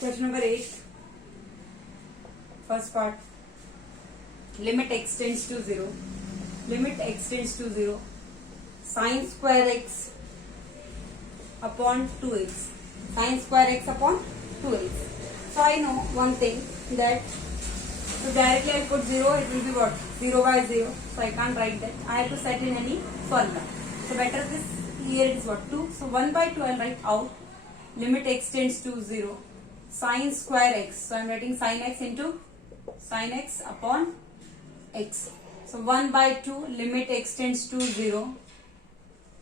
Question number 8. First part. Limit x tends to 0. Limit x tends to 0. Sin square x upon 2x. Sin square x upon 2x. So I know one thing, that if directly I put 0, it will be what? 0 by 0. So I can't write that. I have to set in any formula. So better this, here it is what? 2. So 1 by 2 I will write out. Limit x tends to 0. Sin square x. So I am writing sin x into sin x upon x. So 1 by 2, limit x tends to 0.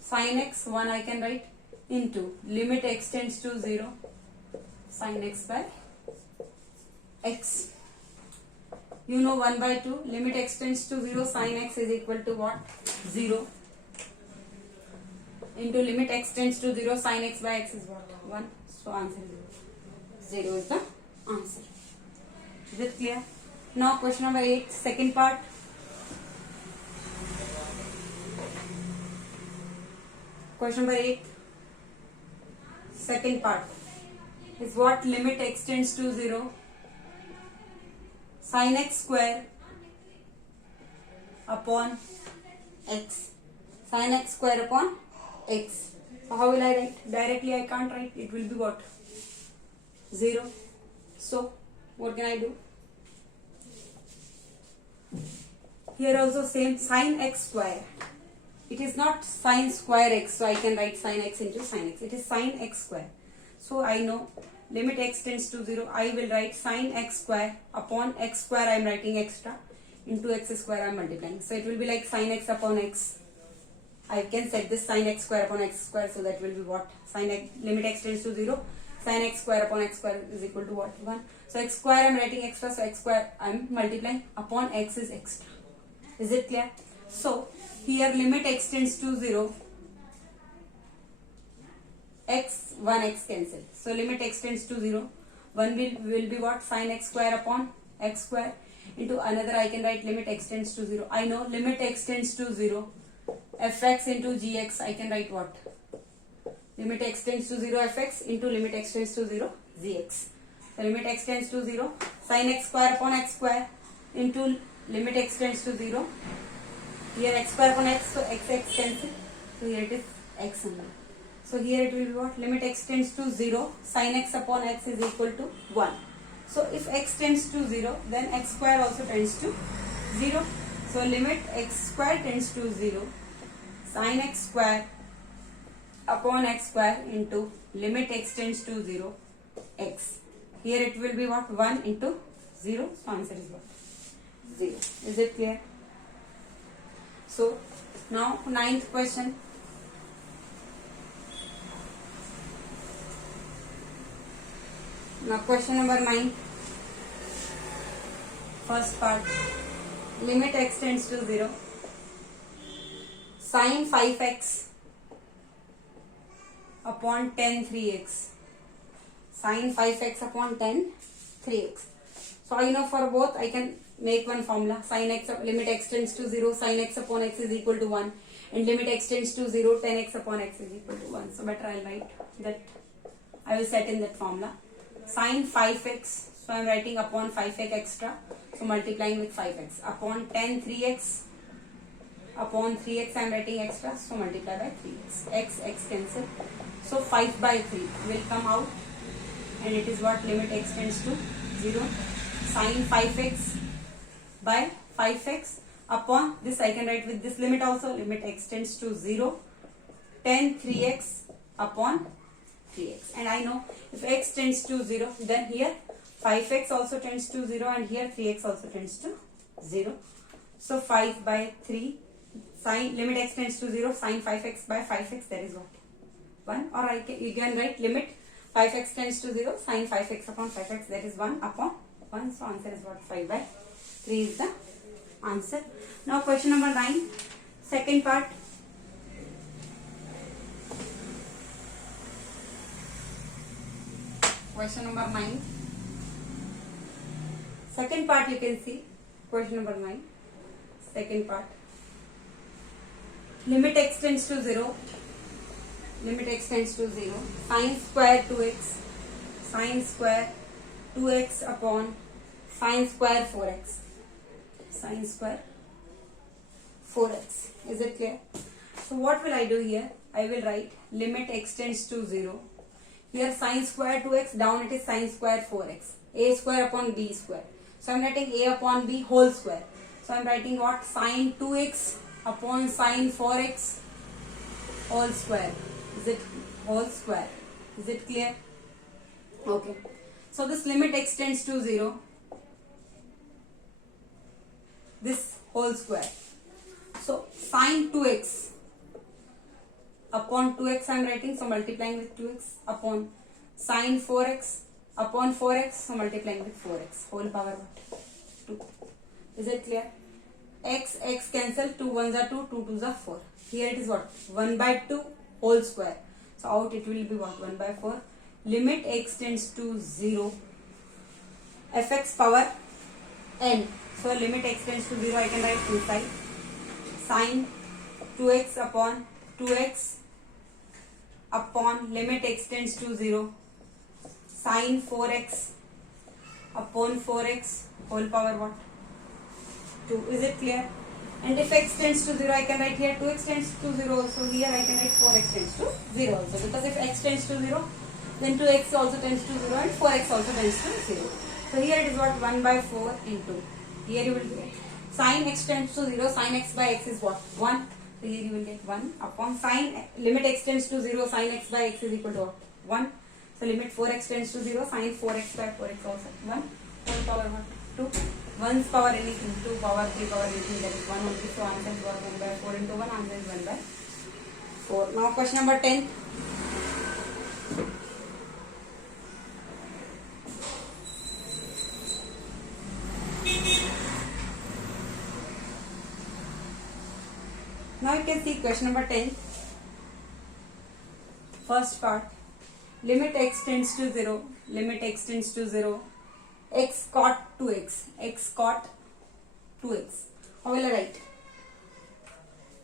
Sin x, 1 I can write into limit x tends to 0. Sin x by x. You know 1 by 2, limit x tends to 0, sin x is equal to what? 0. Into limit x tends to 0, sin x by x is what? 1. So answer is 0. 0 is the answer. Is it clear? Now question number 8, second part. Question number 8, second part is what? Limit x tends to 0, sin x square upon x. Sin x square upon x. So how will I write? Directly I can't write. It will be what? 0. So what can I do? Here also same, sin x square. It is not sin square x, so I can write sin x into sin x. It is sin x square. So I know limit x tends to 0. I will write sin x square upon x square. I am writing extra into x square. I am multiplying. So it will be like sin x upon x. I can set this sin x square upon x square. So that will be what? Sin x, limit x tends to 0. Sin x square upon x square is equal to what? 1. So x square I am writing extra. So x square I am multiplying upon x is extra. Is it clear? So here limit x tends to 0. X, 1x cancel. So limit x tends to 0. 1 will be what? Sin x square upon x square. Into another I can write limit x tends to 0. I know limit x tends to 0. Fx into gx I can write what? Limit x tends to 0 fx into limit x tends to 0 gx. So limit x tends to 0. Sin x square upon x square into limit x tends to 0. Here x square upon x, so x cancel. So here it is x only. So here it will be what? Limit x tends to 0. Sin x upon x is equal to 1. So if x tends to 0, then x square also tends to 0. So limit x square tends to 0. Sin x square upon x square into limit x tends to 0 x. Here it will be what? 1 into 0. So answer is what? 0. Is it clear? So now 9th question. Now question number 9. First part. Limit x tends to 0. Sin 5x upon 10 3x. Sin 5x upon 10 3x. So I know for both I can make one formula. Sin x, limit x tends to 0, sin x upon x is equal to 1, and limit x tends to 0, 10x upon x is equal to 1. So better I will write that. I will set in that formula. Sin 5x, so I am writing upon 5x extra, so multiplying with 5x, upon 10 3x, upon 3x I am writing extra, so multiply by 3x. X cancel. So 5 by 3 will come out, and it is what? Limit x tends to 0. Sin 5x by 5x upon this I can write with this limit also, limit x tends to 0, 10 3x upon 3x. And I know if x tends to 0, then here 5x also tends to 0, and here 3x also tends to 0. So 5 by 3, sin limit x tends to 0, sin 5x by 5x, that is what? 1. Or you can write limit 5x tends to 0, sin 5x upon 5x, that is 1 upon 1. So answer is what? 5 by 3 is the answer. Now question number 9, second part. Question number 9, second part you can see. Question number 9, second part. Limit x tends to 0. Limit x tends to 0. Sin square 2x. Sin square 2x upon sine square 4x. Sine square 4x. Is it clear? So what will I do here? I will write limit x tends to 0. Here sine square 2x, down it is sine square 4x. A square upon b square. So I am writing a upon b whole square. So I am writing what? Sine 2x upon sine 4x whole square. Is it whole square? Is it clear? Okay. So this limit x tends to 0. This whole square. So sine 2x upon 2x I am writing, so multiplying with 2x upon sine 4x upon 4x, so multiplying with 4x whole power what? 2. Is it clear? X cancel, 2 1s are 2, 2 2s are 4. Here it is what? 1 by 2 whole square. So out it will be what? 1 by 4. Limit x tends to 0. Fx power n. So limit x tends to 0, I can write inside sine 2x upon 2x upon limit x tends to 0 sine 4x upon 4x whole power what? 2. Is it clear? And if x tends to 0, I can write here 2x tends to 0. So here I can write 4x tends to 0 also. Because if x tends to 0, then 2x also tends to 0 and 4x also tends to 0. So here it is what? 1 by 4 into. Here you will get sine x tends to 0. Sine x by x is what? 1. So here you will get 1 upon sine limit x tends to 0. Sine x by x is equal to what? 1. So limit 4x tends to 0. Sine 4x by 4x also 1. Whole power what? 2. 1's power anything, 2 power, 3 power anything, that is 1 only. So answer is what? 1 by 4 into 1, answer is 1 by 4. Now question number 10. Now you can see question number 10. First part. Limit x tends to 0. Limit x tends to 0. X cot 2x. X cot 2x. How will I write?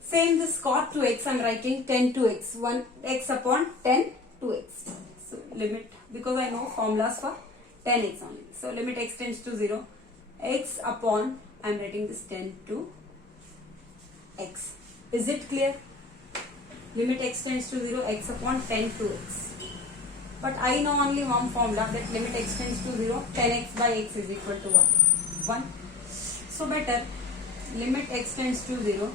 Same this cot 2x I am writing 10 2x. 1 x upon 10 2x. So limit, because I know formulas for 10x only. So limit x tends to 0. X upon, I am writing this 10 to x. Is it clear? Limit x tends to 0. X upon 10 to x. But I know only one formula, that limit x tends to 0, 10x by x is equal to what? 1. So better, limit x tends to 0,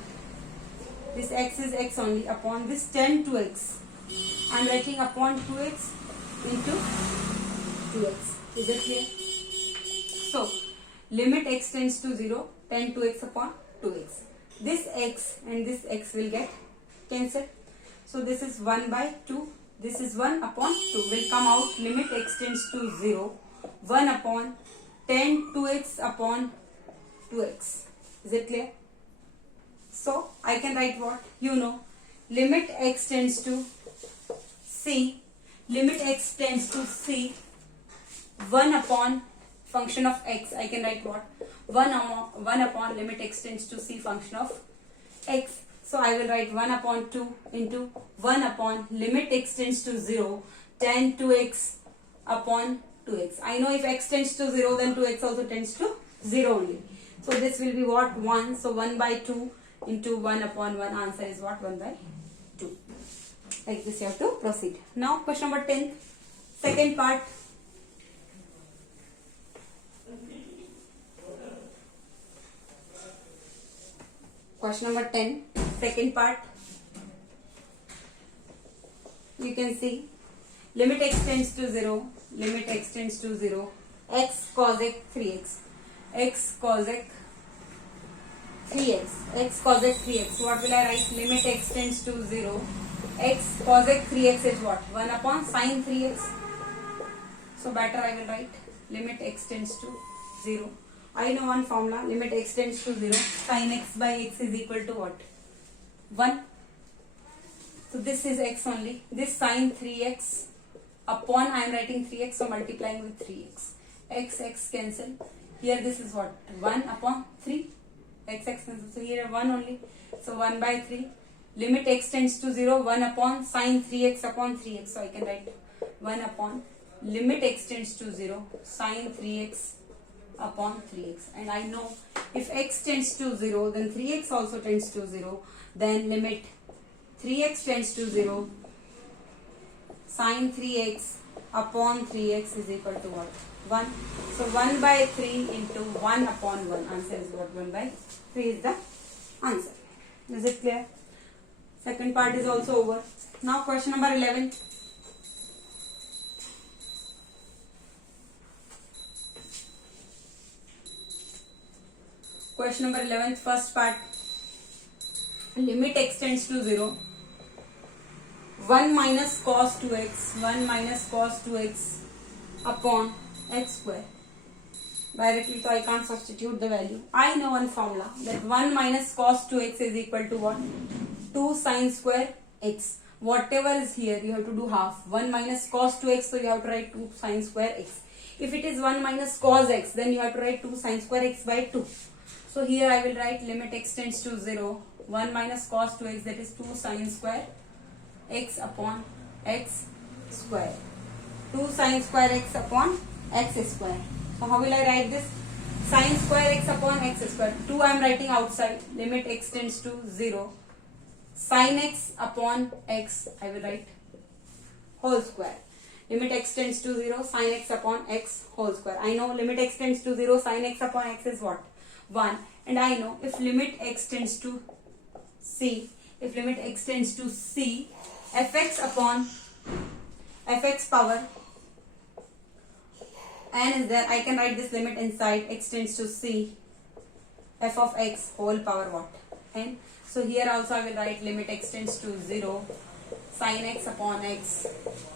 this x is x only, upon this 10 to x, I am writing upon 2x into 2x. Is it clear? So, limit x tends to 0, 10 to x upon 2x. This x and this x will get cancelled. So, this is 1 by 2. This is 1 upon 2 will come out. Limit x tends to 0. 1 upon 10 2x upon 2x. Is it clear? So I can write what? You know, limit x tends to c. Limit x tends to c. 1 upon function of x. I can write what? 1 upon limit x tends to c function of x. So I will write 1 upon 2 into 1 upon limit x tends to 0, 10 2x upon 2x. I know if x tends to 0, then 2x also tends to 0 only. So this will be what? 1. So 1 by 2 into 1 upon 1. Answer is what? 1 by 2. Like this you have to proceed. Now question number 10. Second part. Question number 10. Second part. You can see limit x tends to 0. Limit x tends to 0. X cosec 3x. X cosec 3x. X cosec 3x. What will I write? Limit x tends to 0. X cosec 3x is what? 1 upon sine 3x. So better I will write limit x tends to 0. I know one formula. Limit x tends to 0. Sine x by x is equal to what? 1. So this is x only. This sine 3x upon, I am writing 3x, so multiplying with 3x. X cancel. Here this is what? 1 upon 3. X cancel. So here 1 only. So 1 by 3. Limit x tends to 0. 1 upon sine 3x upon 3x. So I can write 1 upon limit x tends to 0, sine 3x upon 3x. And I know if x tends to 0, then 3x also tends to 0. Then limit 3x tends to 0, sine 3x upon 3x is equal to what? 1. So 1 by 3 into 1 upon 1. Answer is what? 1 by 3 is the answer. Is it clear? Second part is also over. Now question number 11. Question number 11, first part. Limit x tends to 0. 1 minus cos 2x. 1 minus cos 2x upon x square. Directly, so I can't substitute the value. I know one formula that 1 minus cos 2x is equal to what? 2 sine square x. Whatever is here, you have to do half. 1 minus cos 2x, so you have to write 2 sine square x. If it is 1 minus cos x, then you have to write 2 sine square x by 2. So here I will write limit x tends to 0. 1 minus cos 2x, that is 2 sine square x upon x square. 2 sine square x upon x square. So how will I write this? Sine square x upon x square. 2 I am writing outside. Limit x tends to 0. Sine x upon x, I will write whole square. Limit x tends to 0. Sine x upon x whole square. I know limit x tends to 0. Sine x upon x is what? 1. And I know if limit x tends to c, if limit x tends to c, fx upon fx power n is there. I can write this limit inside. X tends to c, f of x whole power what? N. So here also I will write limit x tends to 0, sin x upon x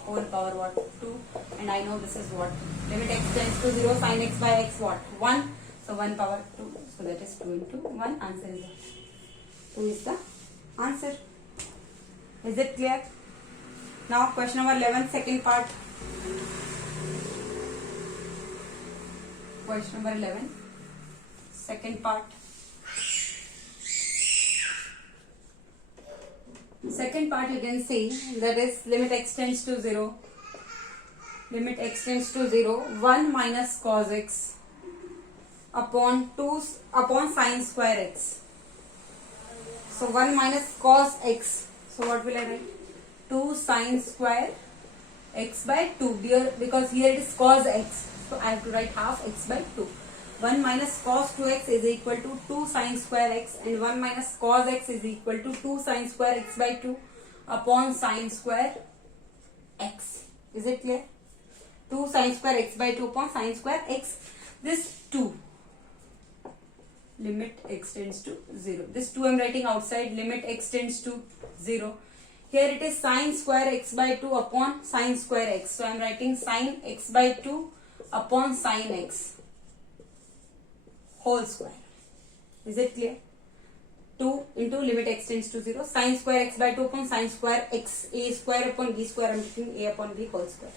whole power what? 2. And I know this is what? Limit x tends to 0, sin x by x what? 1. So 1 power 2. So that is 2 into 1. Answer is what? 2 is the answer. Is it clear? Now question number 11, second part. Question number 11, second part. Second part you can see that is limit x tends to 0. Limit x tends to 0. 1 minus cos x upon 2 upon sine square x. So 1 minus cos x. So what will I write? 2 sine square x by 2, because here it is cos x. So I have to write half x by 2. 1 minus cos 2x is equal to 2 sine square x, and 1 minus cos x is equal to 2 sine square x by 2 upon sine square x. Is it clear? 2 sine square x by 2 upon sine square x. This 2. Limit x tends to 0. This 2 I am writing outside. Limit x tends to 0. Here it is sine square x by 2 upon sine square x. So I am writing sine x by 2 upon sine x whole square. Is it clear? 2 into limit x tends to 0. Sine square x by 2 upon sine square x. A square upon b square. I am taking a upon b whole square.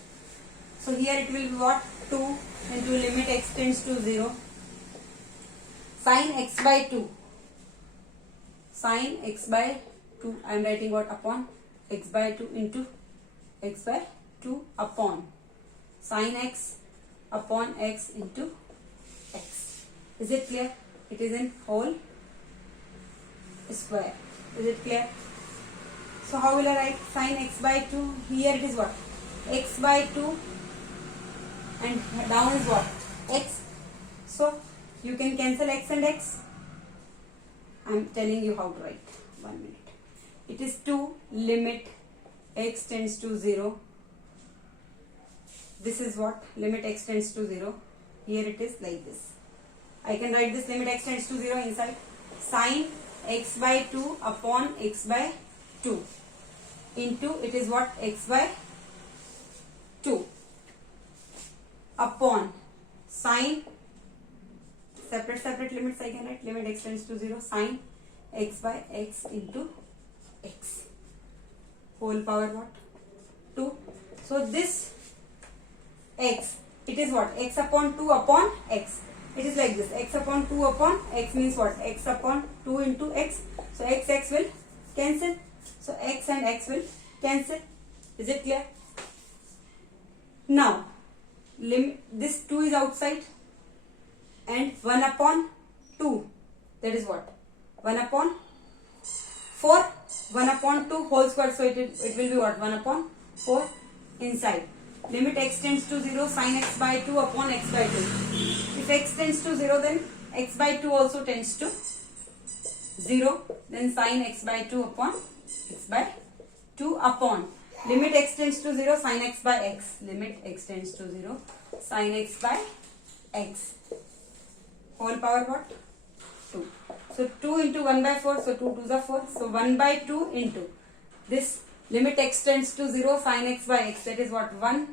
So here it will be what? 2 into limit x tends to 0. Sine x by 2. Sine x by 2. I am writing what? Upon x by 2 into x by 2 upon sine x upon x into x. Is it clear? It is in whole square. Is it clear? So how will I write sine x by 2? Here it is what? X by 2 and down is what? X. So you can cancel x and x. I am telling you how to write. 1 minute. It is 2 limit x tends to 0. This is what? Limit x tends to 0. Here it is like this. I can write this limit x tends to 0 inside. Sine x by 2 upon x by 2 into it is what? X by 2 upon sine separate limits. I can write limit x tends to 0 sine x by x into x whole power what? 2. So this x, it is what? X upon 2 upon x. It is like this. X upon 2 upon x means what? X upon 2 into x. So x will cancel. So x and x will cancel. Is it clear? Now this 2 is outside, and 1 upon 2, that is what? 1 upon 4, 1 upon 2 whole square, so it will be what? 1 upon 4 inside. Limit x tends to 0, sin x by 2 upon x by 2. If x tends to 0, then x by 2 also tends to 0, then sin x by 2 upon x by 2 upon limit x tends to 0, sin x by x, limit x tends to 0, sin x by x, whole power what? 2. So 2 into 1 by 4, so 2 2s are 4, so 1 by 2 into this limit x tends to 0, sin x by x, that is what? 1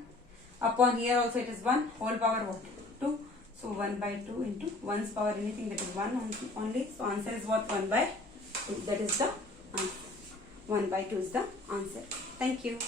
upon here also it is 1, whole power what? 2. So 1 by 2 into 1's power anything, that is 1 only. So answer is what? 1 by 2. That is the answer. 1 by 2 is the answer. Thank you.